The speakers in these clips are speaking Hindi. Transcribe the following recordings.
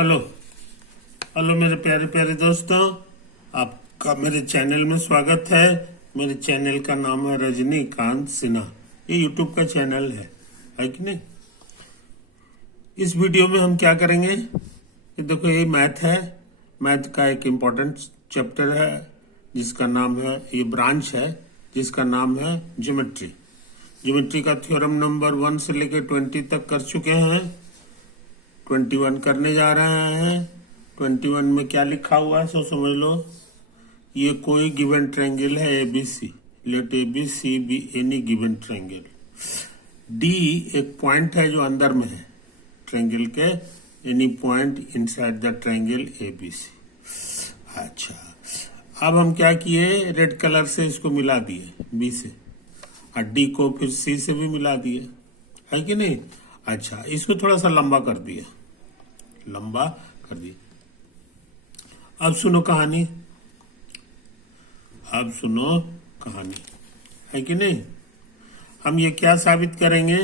हेलो हेलो मेरे प्यारे प्यारे दोस्तों, आपका मेरे चैनल में स्वागत है। मेरे चैनल का नाम है रजनीकांत सिन्हा। ये यूट्यूब का चैनल है कि नहीं। इस वीडियो में हम क्या करेंगे, ये देखो, ये मैथ है। मैथ का एक इम्पोर्टेंट चैप्टर है जिसका नाम है, ये ब्रांच है जिसका नाम है ज्योमेट्री। ज्योमेट्री का थ्योरम नंबर 1 से लेकर 20 तक कर चुके हैं। 21 करने जा रहे हैं। 21 में क्या लिखा हुआ है सो समझ लो। ये कोई गिवन ट्रायंगल है ABC, let ABC be any given triangle. D एक पॉइंट है जो अंदर में है ट्रायंगल के, any point inside the triangle ABC. अच्छा, अब हम क्या किए, रेड कलर से इसको मिला दिए बी से, और डी को फिर सी से भी मिला दिए, है कि नहीं। अच्छा, इसको थोड़ा सा लंबा कर दिया, लंबा कर दिया। अब सुनो कहानी, अब सुनो कहानी, है कि नहीं। हम ये क्या साबित करेंगे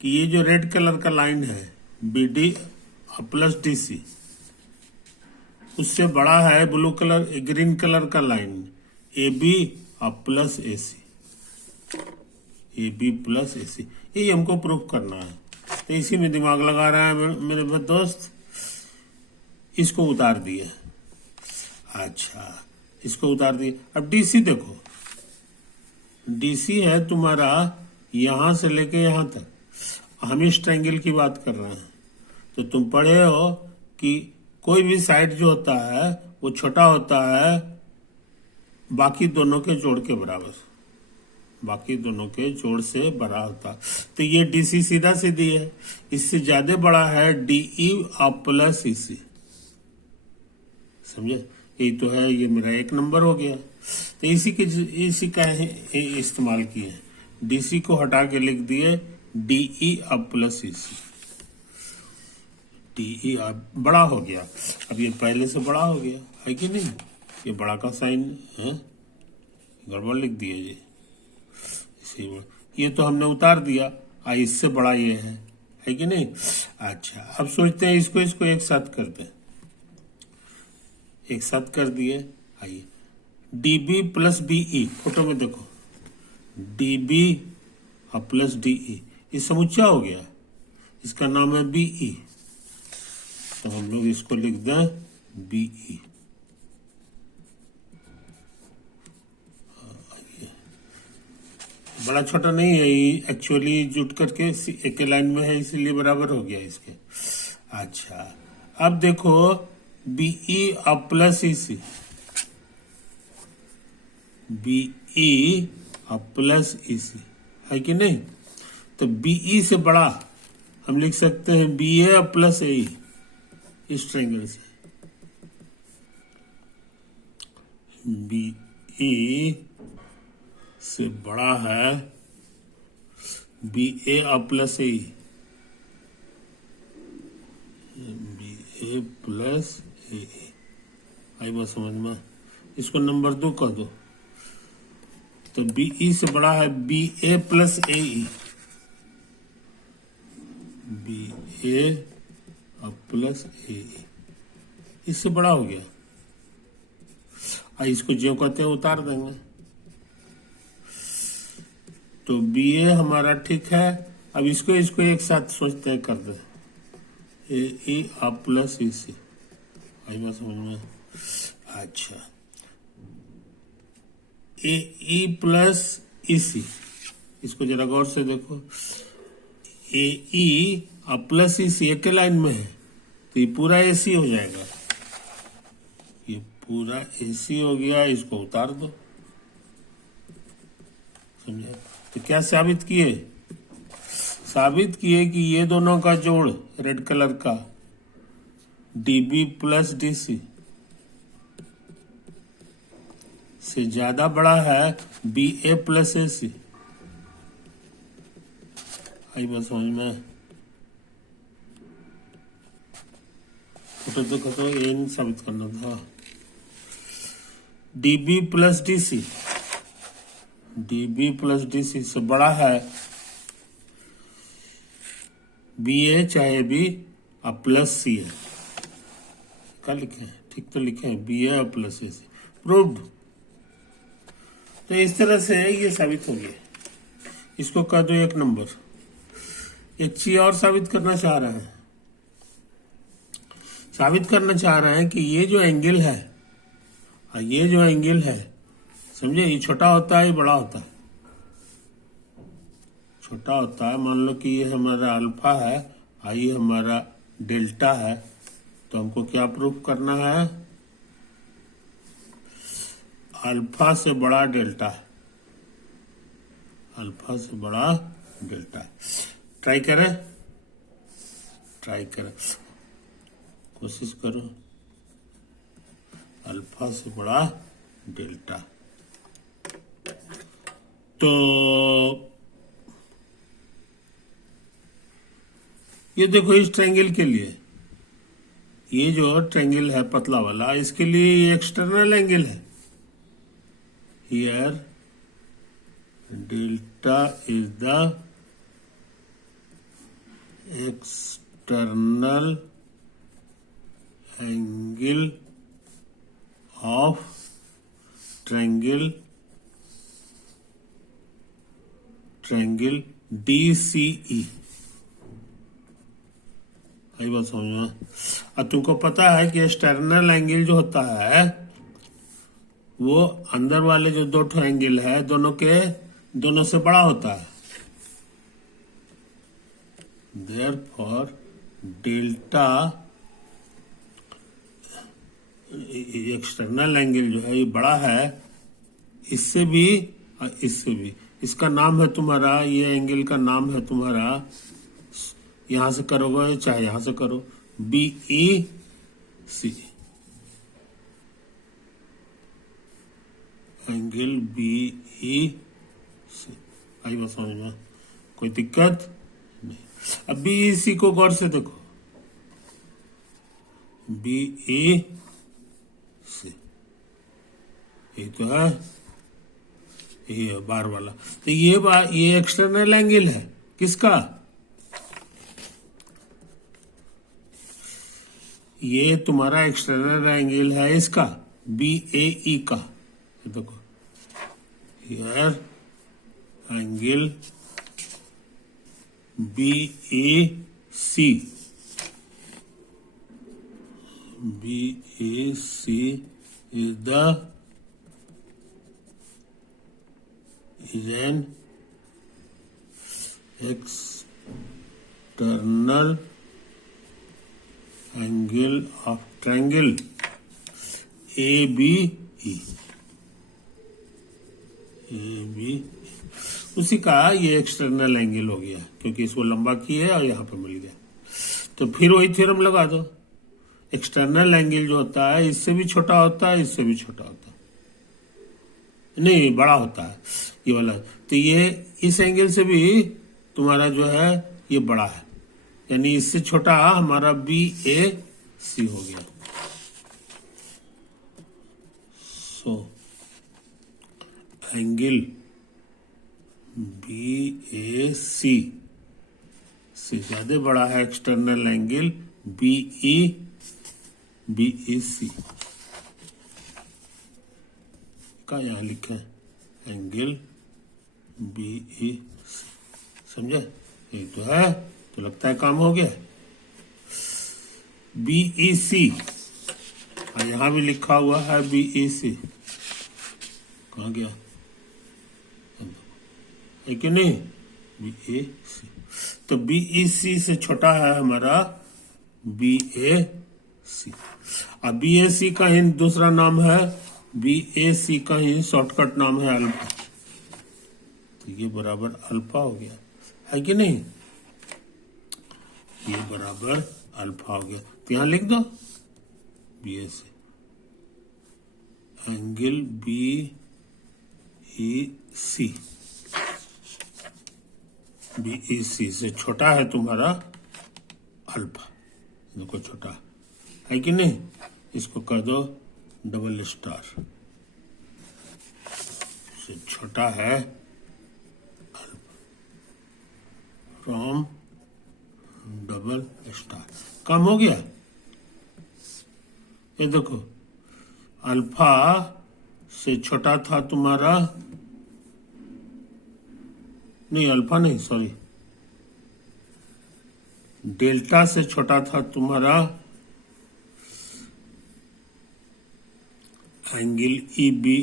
कि ये जो रेड कलर का लाइन है B D plus D C, उससे बड़ा है ब्लू कलर ग्रीन कलर का line A B plus A C, A B plus A C. ये हमको प्रूफ करना है, तो इसी में दिमाग लगा रहा है मेरे दोस्त। इसको उतार दिए। अच्छा, इसको उतार दिए। अब डीसी देखो, डीसी है तुम्हारा यहां से लेके यहां तक। हम इस ट्रायंगल की बात कर रहे हैं, तो तुम पढ़े हो कि कोई भी साइड जो होता है वो छोटा होता है बाकी दोनों के जोड़ के बराबर, बाकी दोनों के जोड़ से बड़ा होता। तो ये डीसी सीधा सीधी है, इससे ज्यादा बड़ा है डीई प्लस ईसी, समझे। यही तो है, ये मेरा 1 नंबर हो गया। तो इसी का इस्तेमाल किए, डीसी को हटा के लिख दिए डीई प्लस ईसी। डीई बड़ा हो गया, अब ये पहले से बड़ा हो गया, है कि नहीं। ये बड़ा का साइन है, गड़बड़ लिख दिए जी। ये तो हमने उतार दिया, इससे बड़ा ये है कि नहीं। अच्छा, अब सोचते हैं इसको एक साथ करते हैं। एक साथ कर दिए, आइए डीबी प्लस बीई, फोटो में देखो, डीबी प्लस डीई, ये समुच्चय हो गया, इसका नाम है बीई। तो हम लोग इसको लिख दें बीई। बड़ा छोटा नहीं है, ये एक्चुअली जुट करके एक लाइन में है, इसीलिए बराबर हो गया इसके। अच्छा, अब देखो BE plus EC, BE plus EC, है कि नहीं। तो बीई से बड़ा हम लिख सकते हैं बीए प्लस ए, इस ट्रायंगल से। बीई से बड़ा है बी ए प्लस ए, बी ए प्लस ए, आई बात समझ में। इसको नंबर 2 कह दो, तो बीई से बड़ा है बी ए प्लस ए, बी ए प्लस ए, इससे बड़ा हो गया। इसको जो कहते हैं उतार देंगे, तो बी ए हमारा ठीक है। अब इसको एक साथ सोचते हैं, कर दे ए प्लस ई सी, आई बात समझ में। अच्छा, ए प्लस ई सी, इसको जरा गौर से देखो, ए प्लस ई सी एक लाइन में है, तो ये पूरा एसी हो जाएगा, ये पूरा एसी हो गया। इसको उतार दो, समझे। तो क्या साबित किए, साबित किए कि ये दोनों का जोड़ रेड कलर का डीबी प्लस डीसी से ज्यादा बड़ा है बी ए प्लस ए सी, आई बात समझ में। फोटो देखो, तो ये नहीं साबित करना था। DB plus DC, dB plus DC से बड़ा है बी ए चाहे बी प्लस सी है, क्या लिखे हैं? ठीक तो लिखे हैं, B A plus A C, proved. तो इस तरह से ये साबित हो गया। इसको कर दो 1 नंबर। एक चीज और साबित करना चाह रहे हैं, साबित करना चाह रहे हैं कि ये जो एंगल है, ये जो एंगल है, समझे, ये छोटा होता है, ये बड़ा होता है। छोटा होता है, मान लो कि ये हमारा अल्फा है, ये हमारा डेल्टा है, तो हमको क्या प्रूफ करना है? अल्फा से बड़ा डेल्टा है, अल्फा से बड़ा डेल्टा है। ट्राई करें, ट्राई करें, कोशिश करो। अल्फा से बड़ा डेल्टा, तो ये देखो इस ट्रायंगल के लिए, ये जो ट्रायंगल है पतला वाला, इसके लिए ये एक्सटर्नल एंगल है। Here delta is the external angle of triangle DCE। आई बात समझ में? अब तुमको पता है कि एक्सटर्नल एंगल जो होता है वो अंदर वाले जो 2 एंगल है दोनों से बड़ा होता है। देयरफॉर डेल्टा, एक्सटर्नल एंगल जो है ये बड़ा है इससे भी और इससे भी। इसका नाम है तुम्हारा, ये एंगल का नाम है तुम्हारा, यहां से करोगे चाहे यहां से करो, BEC, एंगल BEC। आई बात समझ में? कोई दिक्कत नहीं। अब BEC को गौर से देखो, BEC यही तो है, यही है बार वाला। तो ये एक्सटर्नल एंगल है किसका? ये तुम्हारा एक्सटर्नल एंगल है इसका, BAE का। देखो here angle BAC, BAC is an external angle of triangle ABE। उसी का ये एक्सटर्नल एंगल हो गया, क्योंकि इसको लंबा किया है और यहाँ पे मिल गया। तो फिर वही थ्योरम लगा दो, एक्सटर्नल एंगल जो होता है इससे भी छोटा होता है, इससे भी छोटा होता है, नहीं बड़ा होता है ये वाला। तो ये इस एंगल से भी तुम्हारा जो है ये बड़ा है, यानी इससे छोटा हमारा BAC हो गया। सो एंगल BAC से ज्यादा बड़ा है एक्सटर्नल एंगल BEC का, यहां लिखा है एंगल BEC। समझे? ये तो है, तो लगता है काम हो गया। BEC और यहां भी लिखा हुआ है BEC, कहां गया है कि नहीं? BAC। तो BEC से छोटा है हमारा BAC। अब BAC का ही दूसरा नाम है, BAC का ही शॉर्टकट नाम है अल्फा। तो ये बराबर अल्फा हो गया, है कि नहीं? ये बराबर अल्फा हो गया। तो यहां लिख दो BAC एंगल BEC से छोटा है तुम्हारा अल्फा, देखो छोटा है कि नहीं? इसको कर दो डबल स्टार, से छोटा है फ्रॉम डबल स्टार। काम हो गया। ये देखो, अल्फा से छोटा था तुम्हारा, नहीं अल्फा नहीं, सॉरी, डेल्टा से छोटा था तुम्हारा angle E B,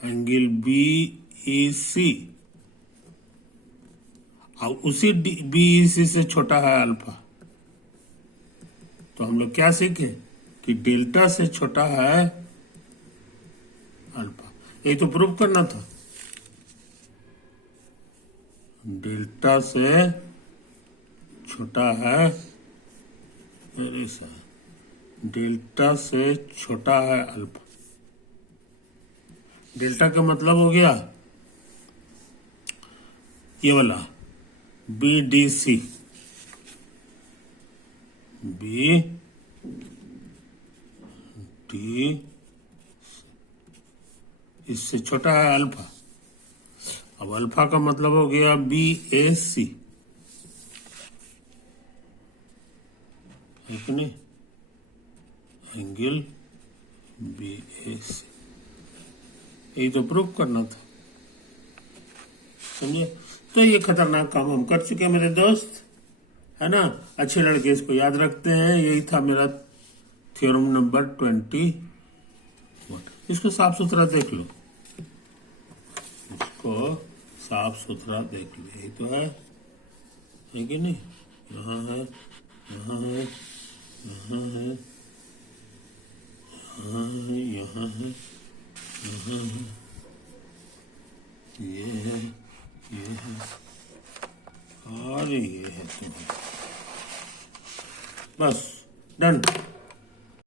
angle B E C, और उसी बी ई सी से छोटा है अल्फा। तो हम लोग क्या सीखे कि डेल्टा से छोटा है अल्फा। ये तो प्रूव करना था, डेल्टा से छोटा है, अरे सर, डेल्टा से छोटा है अल्फा। डेल्टा का मतलब हो गया ये वाला B D C, B D, इससे छोटा है अल्फा। अब अल्फा का मतलब हो गया बी ए सी, है कि नहीं, एंगल बी ए सी। यही तो प्रूव करना था, समझे। तो ये खतरनाक काम हम कर चुके हैं मेरे दोस्त, है ना। अच्छे लड़के इसको याद रखते हैं। यही था मेरा थ्योरम नंबर 21। इसको साफ सुथरा देख लो, इसको साफ सुथरा देख लो, यही तो है कि नहीं। यहाँ है, यहाँ है, यहाँ है, यहाँ है, यहाँ है, यहाँ है, ये है, ये है, और ये है। तो बस डन।